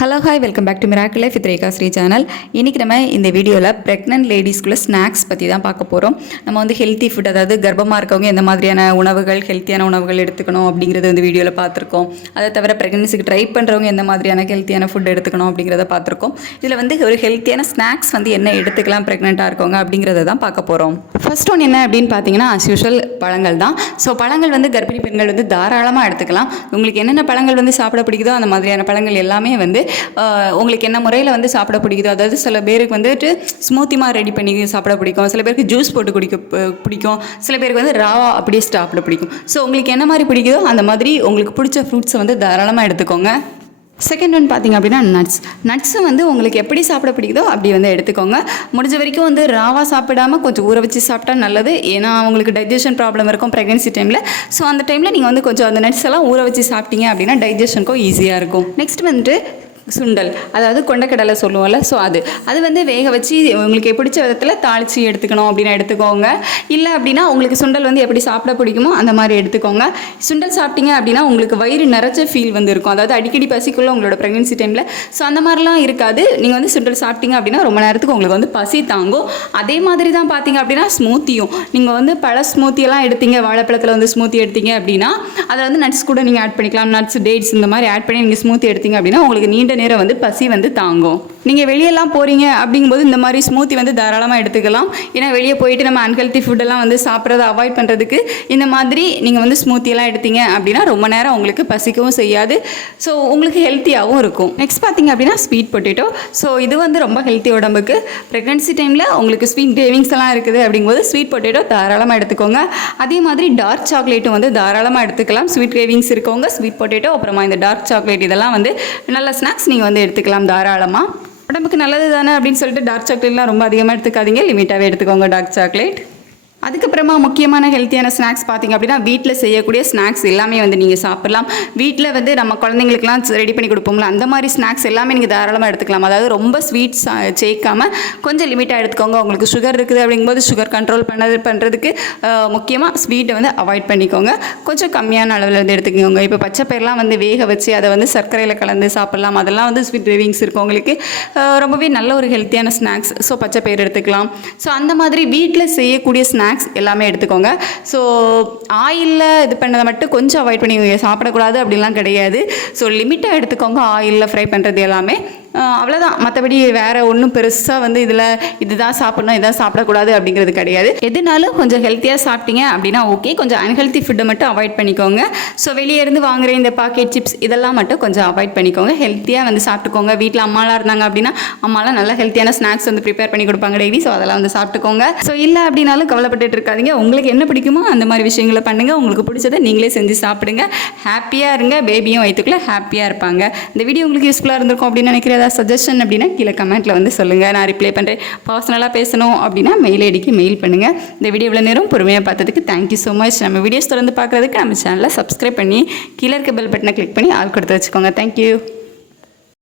Hello hi welcome back to miracle life with Rekha Sri channel. இன்றைக்கி நம்ம இந்த வீடியோவில் ப்ரெக்னென்ட் லேடிஸ்க்குள்ள ஸ்நாக்ஸ் பற்றி தான் பார்க்க போகிறோம். நம்ம வந்து ஹெல்த்தி ஃபுட், அதாவது கர்ப்பமாக இருக்கவங்க எந்த மாதிரியான உணவுகள், ஹெல்த்தியான உணவுகள் எடுத்துக்கணும் அப்படிங்கிறத வந்து வீடியோவில் பார்த்துருக்கோம். அதை தவிர ப்ரெக்னன்சிக்கு ட்ரை பண்ணுறவங்க எந்த மாதிரியான ஹெல்த்தியான ஃபுட் எடுத்துக்கணும் அப்படிங்கிறத பார்த்துருக்கோம். இதில் வந்து ஒரு ஹெல்த்தியான ஸ்நாக்ஸ் வந்து என்ன எடுத்துக்கலாம் ப்ரெக்னெண்ட்டாக இருக்கவங்க அப்படிங்கிறத தான் பார்க்க போகிறோம். ஃபர்ஸ்ட் ஒன் என்ன அப்படின்னு பார்த்தீங்கன்னா, அஸ் யூஷுவல் பழங்கள் தான். ஸோ பழங்கள் வந்து கர்ப்பிணி பெண்கள் வந்து தாராளமாக எடுத்துக்கலாம். உங்களுக்கு என்னென்ன பழங்கள் வந்து சாப்பிட பிடிக்குதோ அந்த மாதிரியான பழங்கள் எல்லாமே வந்து உங்களுக்கு என்ன முறையில் வந்து சாப்பிட பிடிக்குதோ, அதாவது சில பேருக்கு வந்துட்டு ஸ்மூத்திமாக ரெடி பண்ணி சாப்பிட பிடிக்கும், சில பேருக்கு ஜூஸ் போட்டு குடிக்க பிடிக்கும், சில பேருக்கு வந்து ராவா அப்படியே சாப்பிட பிடிக்கும். ஸோ உங்களுக்கு என்ன மாதிரி பிடிக்குதோ அந்த மாதிரி உங்களுக்கு பிடிச்ச ஃப்ரூட்ஸை வந்து தாராளமாக எடுத்துக்கோங்க. செகண்ட் ஒன் பார்த்திங்க அப்படின்னா நட்ஸும் வந்து உங்களுக்கு எப்படி சாப்பிட பிடிக்குதோ அப்படி வந்து எடுத்துக்கோங்க. முடிஞ்ச வரைக்கும் வந்து ராவாக சாப்பிடாமல் கொஞ்சம் ஊற வச்சு சாப்பிட்டா நல்லது. ஏன்னா அவங்களுக்கு டைஜஷன் ப்ராப்ளம் இருக்கும் ப்ரெக்னன்சி டைமில். ஸோ அந்த டைமில் நீங்கள் வந்து கொஞ்சம் அந்த நட்ஸ் எல்லாம் ஊற வச்சு சாப்பிட்டீங்க அப்படின்னா டைஜஷனுக்கும் ஈஸியாக இருக்கும். நெக்ஸ்ட் வந்துட்டு சுண்டல், அதாவது கொண்டக்கடலை சொல்லுவோம்ல. ஸோ அது வந்து வேக வச்சு உங்களுக்கு பிடிச்ச விதத்தில் தாளித்து எடுத்துக்கணும் அப்படின்னா எடுத்துக்கோங்க. இல்லை அப்படின்னா உங்களுக்கு சுண்டல் வந்து எப்படி சாப்பிட பிடிக்குமோ அந்த மாதிரி எடுத்துக்கோங்க. சுண்டல் சாப்பிட்டீங்க அப்படின்னா உங்களுக்கு வயிறு நிறைச்ச ஃபீல் வந்து இருக்கும், அதாவது அடிக்கடி பசிக்குள்ள உங்களோட ப்ரெக்னன்சி டைமில். ஸோ அந்த மாதிரிலாம் இருக்காது. நீங்கள் வந்து சுண்டல் சாப்பிட்டீங்க அப்படின்னா ரொம்ப நேரத்துக்கு உங்களுக்கு வந்து பசி தாங்கும். அதே மாதிரி தான் பார்த்தீங்க அப்படின்னா ஸ்மூத்தியும், நீங்கள் வந்து பழ ஸ்மூத்தியெல்லாம் எடுத்தீங்க, வாழைப்பழத்தில் வந்து ஸ்மூத்தி எடுத்தீங்க அப்படின்னா அதில் வந்து நட்ஸ் கூட நீங்கள் ஆட் பண்ணிக்கலாம். நட்ஸ், டேட்ஸ் இந்த மாதிரி ஆட் பண்ணி நீங்கள் ஸ்மூத்தி எடுத்தீங்க அப்படின்னா உங்களுக்கு நீண்ட நேரம் வந்து பசி வந்து தாங்கும். நீங்கள் வெளியெல்லாம் போகிறீங்க அப்படிங்கும்போது இந்த மாதிரி ஸ்மூத்தி வந்து தாராளமாக எடுத்துக்கலாம். ஏன்னா வெளியே போயிட்டு நம்ம அன்ஹெல்த்தி ஃபுட்டெல்லாம் வந்து சாப்பிட்றத அவாய்ட் பண்ணுறதுக்கு இந்த மாதிரி நீங்கள் வந்து ஸ்மூத்தியெல்லாம் எடுத்தீங்க அப்படின்னா ரொம்ப நேரம் உங்களுக்கு பசிக்கவும் செய்யாது. ஸோ உங்களுக்கு ஹெல்த்தியாகவும் இருக்கும். நெக்ஸ்ட் பார்த்தீங்க அப்படின்னா ஸ்வீட் பொட்டேட்டோ. ஸோ இது வந்து ரொம்ப ஹெல்த்தி உடம்புக்கு. ப்ரெக்னன்சி டைமில் உங்களுக்கு ஸ்வீட் கிரேவிங்ஸ் எல்லாம் இருக்குது அப்படிங்கும்போது ஸ்வீட் பொட்டேட்டோ தாராளமாக எடுத்துக்கோங்க. அதே மாதிரி டார்க் சாக்லேட்டும் வந்து தாராளமாக எடுத்துக்கலாம். ஸ்வீட் கிரேவிங்ஸ் இருக்கவங்க ஸ்வீட் பொட்டேட்டோ, அப்புறமா இந்த டார்க் சாக்லேட், இதெல்லாம் வந்து நல்ல ஸ்நாக்ஸ் நீங்கள் வந்து எடுத்துக்கலாம் தாராளமாக. உடம்புக்கு நல்லது தானே அப்படின்னு சொல்லிட்டு டார்க் சாக்லேட்லாம் ரொம்ப அதிகமாக எடுத்துக்காதீங்க, லிமிட்டாகவே எடுத்துக்கோங்க டார்க் சாக்லேட். அதுக்கப்புறமா முக்கியமான ஹெல்த்தியான ஸ்நாக்ஸ் பார்த்திங்க அப்படின்னா வீட்டில் செய்யக்கூடிய ஸ்நாக்ஸ் எல்லாமே வந்து நீங்கள் சாப்பிட்லாம். வீட்டில் வந்து நம்ம குழந்தைங்களுக்குலாம் ரெடி பண்ணி கொடுப்போம்ல, அந்த மாதிரி ஸ்நாக்ஸ் எல்லாமே நீங்கள் தாராளமாக எடுத்துக்கலாம். அதாவது ரொம்ப ஸ்வீட்ஸ் சேர்க்காமல் கொஞ்சம் லிமிட்டாக எடுத்துக்கோங்க. உங்களுக்கு சுகர் இருக்குது அப்படிங்கும்போது சுகர் கண்ட்ரோல் பண்ணுறதுக்கு முக்கியமாக ஸ்வீட்டை வந்து அவாய்ட் பண்ணிக்கோங்க. கொஞ்சம் கம்மியான அளவில் வந்து எடுத்துக்கோங்க. இப்போ பச்சை பயிரெலாம் வந்து வேக வச்சு அதை வந்து சர்க்கரையில் கலந்து சாப்பிட்லாம். அதெல்லாம் வந்து ஸ்வீட் கிரேவிங்ஸ் இருக்கும் உங்களுக்கு, ரொம்பவே நல்ல ஒரு ஹெல்த்தியான ஸ்நாக்ஸ். ஸோ பச்சை பயிர் எடுத்துக்கலாம். ஸோ அந்த மாதிரி வீட்டில் செய்யக்கூடிய ஸ்நாக்ஸ் எல்லாமே எடுத்துக்கோங்க. ஸோ ஆயிலில் இது பண்ணதை மட்டும் கொஞ்சம் அவாய்ட் பண்ணி சாப்பிடக்கூடாது அப்படின்லாம் கிடையாது. ஸோ லிமிட்டாக எடுத்துக்கோங்க ஆயிலில் ஃப்ரை பண்ணுறது எல்லாமே. அவ்வளோதான். மற்றபடி வேறு ஒன்றும் பெருசாக வந்து இதில் இதுதான் சாப்பிட்ணும், இதான் சாப்பிடக்கூடாது அப்படிங்கிறது கிடையாது. எதுனாலும் கொஞ்சம் ஹெல்த்தியாக சாப்பிட்டீங்க அப்படின்னா ஓகே. கொஞ்சம் அன்ஹெல்த்தி ஃபுட்டை மட்டும் அவாய்ட் பண்ணிக்கோங்க. ஸோ வெளியே இருந்து வாங்குற இந்த பாக்கெட் சிப்ஸ் இதெல்லாம் மட்டும் கொஞ்சம் அவாய்ட் பண்ணிக்கோங்க. ஹெல்த்தியாக வந்து சாப்பிட்டுக்கோங்க. வீட்டில் அம்மாலாம் இருந்தாங்க அப்படின்னா அம்மாலாம் நல்ல ஹெல்த்தியான ஸ்நாக்ஸ் வந்து ப்ரிப்பேர் பண்ணி கொடுப்பாங்க டெய்லி. ஸோ அதெல்லாம் வந்து சாப்பிட்டுக்கோங்க. ஸோ இல்லை அப்படின்னாலும் கவலைப்பட்டுட்டு இருக்காதீங்க. உங்களுக்கு என்ன பிடிக்குமோ அந்த மாதிரி விஷயங்களை பண்ணுங்கள். உங்களுக்கு பிடிச்சதை நீங்களே செஞ்சு சாப்பிடுங்க. ஹாப்பியாக இருங்க. பேபியும் வயிற்றுக்குள்ளே ஹாப்பியாக இருப்பாங்க. இந்த வீடியோ உங்களுக்கு யூஸ்ஃபுல்லாக இருந்திருக்கும் அப்படின்னு நினைக்கிறேன். ஏதாவது சஜஷன் அப்படின்னா கீழே கமெண்ட்டில் வந்து சொல்லுங்கள், நான் ரிப்ளை பண்ணுறேன். பர்சனலாக பேசணும் அப்படின்னா மெயில் ஐடிக்கு மெயில் பண்ணுங்கள். இந்த வீடியோ இவ்வளோ நேரம் பொறுமையாக பார்த்ததுக்கு தேங்க்யூ ஸோ மச். நம்ம வீடியோஸ் தொடர்ந்து பார்க்குறதுக்கு நம்ம சேனலை சப்ஸ்கிரைப் பண்ணி கீழே இருக்க பெல் பட்டனை கிளிக் பண்ணி ஆள் கொடுத்து வச்சுக்கோங்க. தேங்க்யூ.